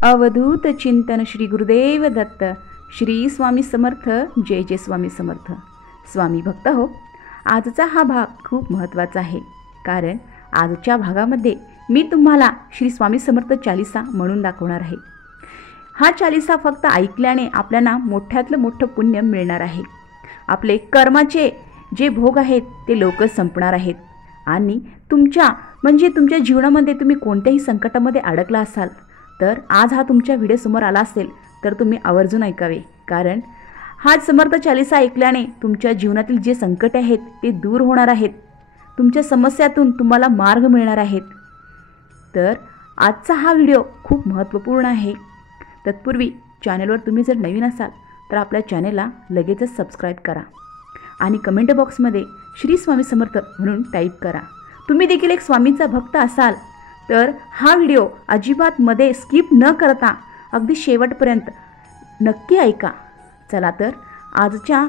अवधूत चिंतन श्री गुरुदेव दत्त. श्री स्वामी समर्थ. जय जय स्वामी समर्थ. स्वामी भक्त हो, आजचा हा भाग खूप महत्त्वाचा आहे, कारण आजच्या भागामध्ये मी तुम्हाला श्री स्वामी समर्थ चालीसा म्हणून दाखवणार आहे. हा चालीसा फक्त ऐकल्याने आपल्याला मोठ्यातलं मोठं पुण्य मिळणार आहे. आपले कर्माचे जे भोग आहेत ते लवकर संपणार आहेत आणि तुमच्या जीवनामध्ये तुम्ही कोणत्याही संकटामध्ये अडकला असाल तर आज हा तुमच्या व्हिडिओसमोर आला असेल तर तुम्ही आवर्जून ऐकावे, कारण हा समर्थ चालीसा ऐकल्याने तुमच्या जीवनातील जे संकट आहेत ते दूर होणार आहेत. तुमच्या समस्यातून तुम्हाला मार्ग मिळणार आहेत. तर आजचा हा व्हिडिओ खूप महत्त्वपूर्ण आहे. तत्पूर्वी चॅनलवर तुम्ही जर नवीन असाल तर आपल्या चॅनलला लगेचच सबस्क्राईब करा आणि कमेंट बॉक्समध्ये श्री स्वामी समर्थ म्हणून टाईप करा. तुम्ही देखील एक स्वामींचा भक्त असाल तर हा व्हिडिओ अजिबात मध्ये स्किप न करता अगदी शेवटपर्यंत नक्की ऐका. चला तर आजच्या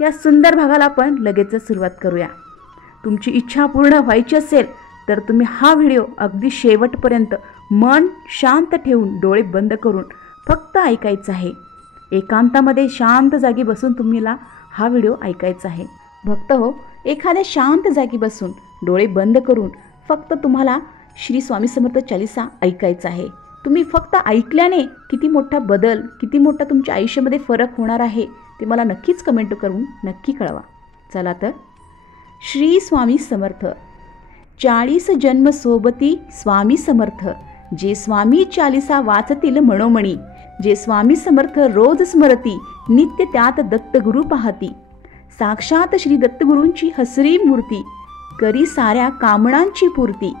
या सुंदर भागाला आपण लगेचच सुरुवात करूया. तुमची इच्छा पूर्ण व्हायची असेल तर तुम्ही हा व्हिडिओ अगदी शेवटपर्यंत मन शांत ठेवून डोळे बंद करून फक्त ऐकायचा आहे. एकांतामध्ये शांत जागी बसून तुम्हाला हा व्हिडिओ ऐकायचा आहे. भक्त हो, एखाद्या शांत जागी बसून डोळे बंद करून फक्त तुम्हाला श्री स्वामी समर्थ चालीसा ऐकायचा आहे. तुम्ही फक्त ऐकल्याने किती मोठा बदल, किती मोठा तुमच्या आयुष्यामध्ये फरक होणार आहे ते मला नक्कीच कमेंट करून नक्की कळवा. चला तर श्री स्वामी समर्थ. 40 जन्म सोबती स्वामी समर्थ, जे स्वामी चालीसा वाचतील मनोमणी, जे स्वामी समर्थ रोज स्मरती, नित्य त्यात दत्तगुरु पाहती. साक्षात श्री दत्तगुरूंची हसरी मूर्ती, करी साऱ्या कामनांची पूर्ती.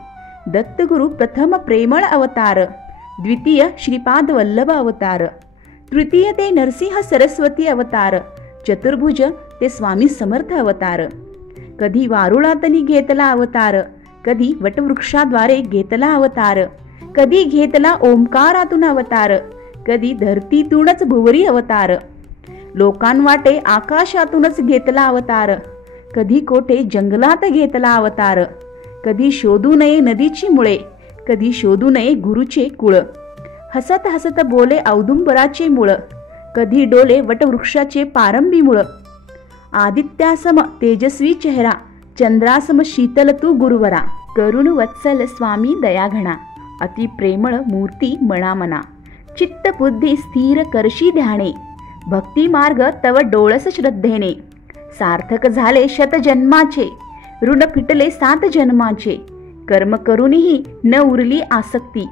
दत्तगुरु प्रथम प्रेमळ अवतार, द्वितीय श्रीपाद वल्लभ अवतार, तृतीय ते नरसिंह सरस्वती अवतार, चतुर्भुज ते स्वामी समर्थ अवतार. कधी वारुळातनी घेतला अवतार, कधी वटवृक्षाद्वारे घेतला अवतार, कधी घेतला ओंकारातून अवतार, कधी धरतीतूनच भुवरी अवतार. लोकांवाटे आकाशातूनच घेतला अवतार, कधी कोठे जंगलात घेतला अवतार. कधी शोधू नये नदीची मुळे, कधी शोधू नये गुरुचे कुळ. हसत हसत बोले औदुंबराचे मूळ, कधी डोले वटवृक्षाचे पारंबी मूळ. आदित्यासम तेजस्वी चेहरा, चंद्रासम शीतल तू गुरुवरा. करुण वत्सल स्वामी दयाघणा, अति प्रेमळ मूर्ती मनामना. चित्त बुद्धी स्थिर करशी ध्याने, भक्ती मार्ग तव डोळस श्रद्धेने. सार्थक झाले शतजन्माचे, ऋण फिटले 7 जन्माचे. कर्म करूनही न उरली आसक्ती,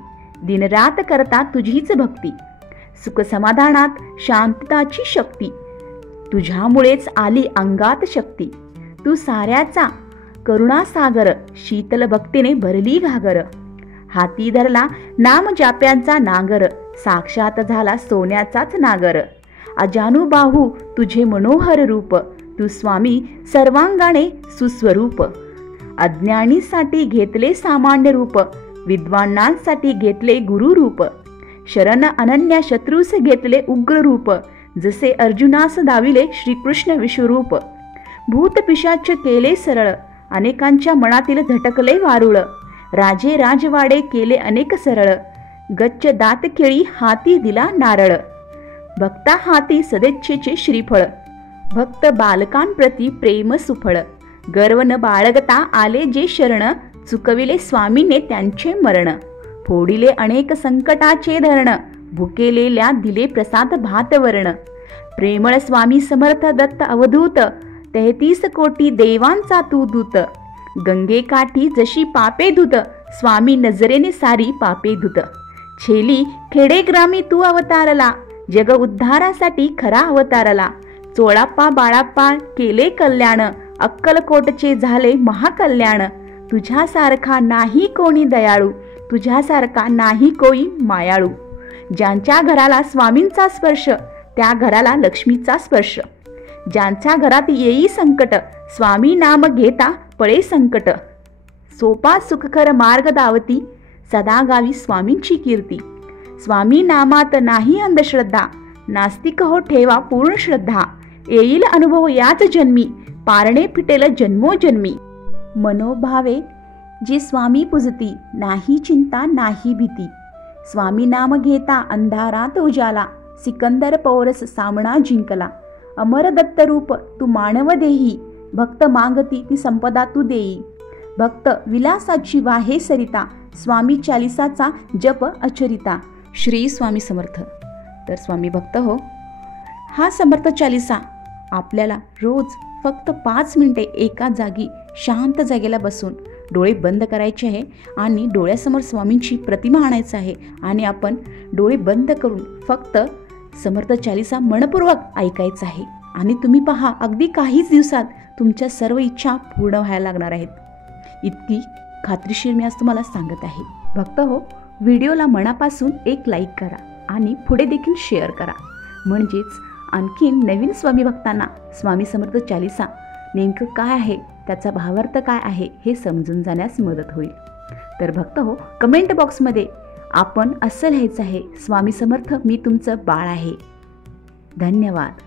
दिनरात करता तुझीच भक्ती. सुख समाधानात शांतताची शक्ती, तुझ्यामुळेच आली अंगात शक्ती. तू साऱ्याचा करुणासागर, शीतल भक्तीने भरली घागर. हाती धरला नाम जाप्यांचा नागर, साक्षात झाला सोन्याचाच नागर. अजानुबाहू तुझे मनोहर रूप, तू स्वामी सर्वांगाने सुस्वरूप. अज्ञानीसाठी घेतले सामान्य रूप, विद्वानांसाठी घेतले गुरु रूप. शरण अनन्या शत्रूस घेतले उग्र रूप, जसे अर्जुनास दाविले श्रीकृष्ण विश्वरूप. भूत पिशाच केले सरळ, अनेकांच्या मनातील झटकले वारुळ. राजे राजवाडे केले अनेक सरळ, गच्च दात केळी हाती दिला नारळ. भक्ता हाती सदेच्छेचे श्रीफळ, भक्त बालकांप्रती प्रेम सुफळ. गर्व न बाळगता आले जे शरण, चुकविले स्वामीने त्यांचे मरण. फोडिले अनेक संकटाचे धरण, भुकेलेल्या दिले प्रसाद भातवर्ण. प्रेमळ स्वामी समर्थ दत्त अवधूत, 33 कोटी देवांचा तू दूत. गंगेकाठी जशी पापे धुत, स्वामी नजरेने सारी पापे धुत. छेली खेडेग्रामी तू अवतारला, जग उद्धारासाठी खरा अवतारला. चोळाप्पा बाळाप्पा केले कल्याण, अक्कलकोटचे झाले महाकल्याण. तुझ्यासारखा नाही कोणी दयाळू, तुझ्यासारखा नाही कोई मायाळू. ज्यांच्या घराला स्वामींचा स्पर्श, त्या घराला लक्ष्मीचा स्पर्श. ज्यांच्या घरात येई संकट, स्वामी नाम घेता पळे संकट. सोपा सुखकर मार्ग दावती, सदा गावी स्वामींची कीर्ती. स्वामी नामात नाही अंधश्रद्धा, नास्तिक हो ठेवा पूर्ण श्रद्धा. येईल अनुभव याच जन्मी, पारणे फिटेल जन्मोजन्मी. मनोभावे जे स्वामी पूजती, नाही चिंता नाही भीती. स्वामी नाम घेता अंधारात उजाला, सिकंदर पौरस सामना जिंकला. अमर दत्त रूप तू मानव देही, भक्त मागती ती संपदा तू देई. भक्त विलासाची वाहे सरिता, स्वामी चालिसाचा जप अचरिता. श्री स्वामी समर्थ. तर स्वामी भक्त हो, हा समर्थ चालिसा आपल्याला रोज फक्त 5 मिनिटे एका जागी शांत जागेला बसून डोळे बंद करायचे आहे आणि डोळ्यासमोर स्वामींची प्रतिमा आणायचं आहे आणि आपण डोळे बंद करून फक्त समर्थ चालिसा मनपूर्वक ऐकायचं आहे. आणि तुम्ही पहा, अगदी काहीच दिवसात तुमच्या सर्व इच्छा पूर्ण व्हायला लागणार आहेत. इतकी खात्रीशीर मी आज तुम्हाला सांगत आहे. भक्त हो, व्हिडिओला मनापासून एक लाईक करा आणि पुढे देखील शेअर करा, म्हणजेच आणखीन नवीन स्वामी भक्तांना स्वामी समर्थ चालिसा नेमकं काय आहे, त्याचा भावार्थ काय आहे हे समजून जाण्यास मदत होईल. तर भक्त हो, कमेंट बॉक्समध्ये आपण असं लिहायचं आहे, स्वामी समर्थ मी तुमचं बाळ आहे. धन्यवाद.